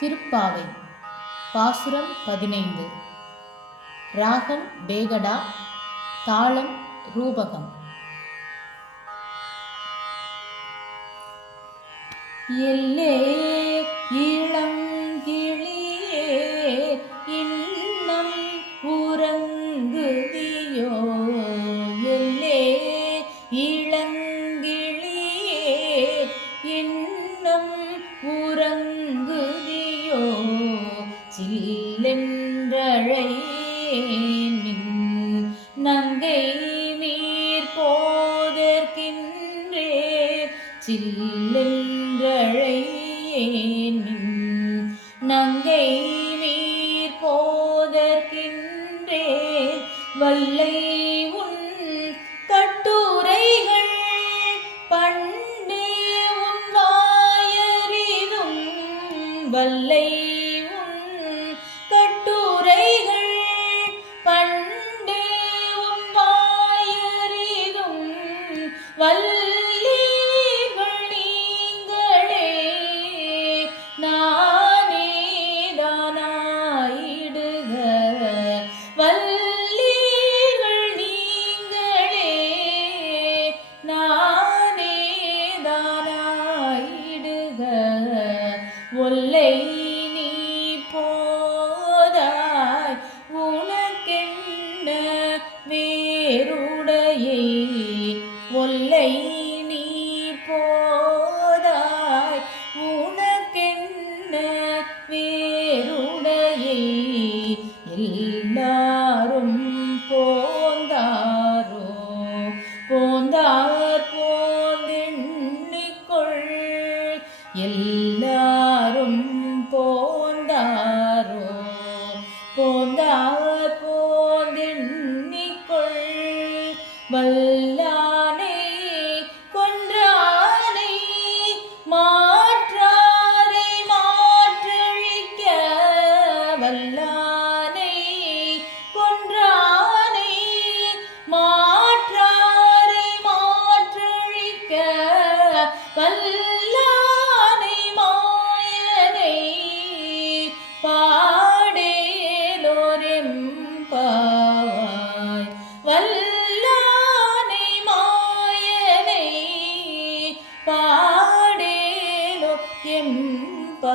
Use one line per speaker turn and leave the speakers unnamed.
திருப்பாவை. பாசுரம் பதினைந்து. ராகம் பேகடா தாளம் ரூபகம். எல்லே சில்லென்றழையேன் நின் நங்கை நீர் போதற்கின்றே சில்லென்றழையேன். நங்கை நீர் போதற்கின்றே வல்லை உன் கட்டுரைகள் பண்டே உன் வாயறிதும். வல்லை ஒல்லை நீ போதாய் உனக்கென்ன வேறுடையை? ஒல்லை நீ போதாய் உனக்கென்ன வேறுடையை? எல்லாரும் போந்தாரோ? போந்தார் போந்தெண்ணிக்கொள் எல்லாரும் വല്ലാ 也不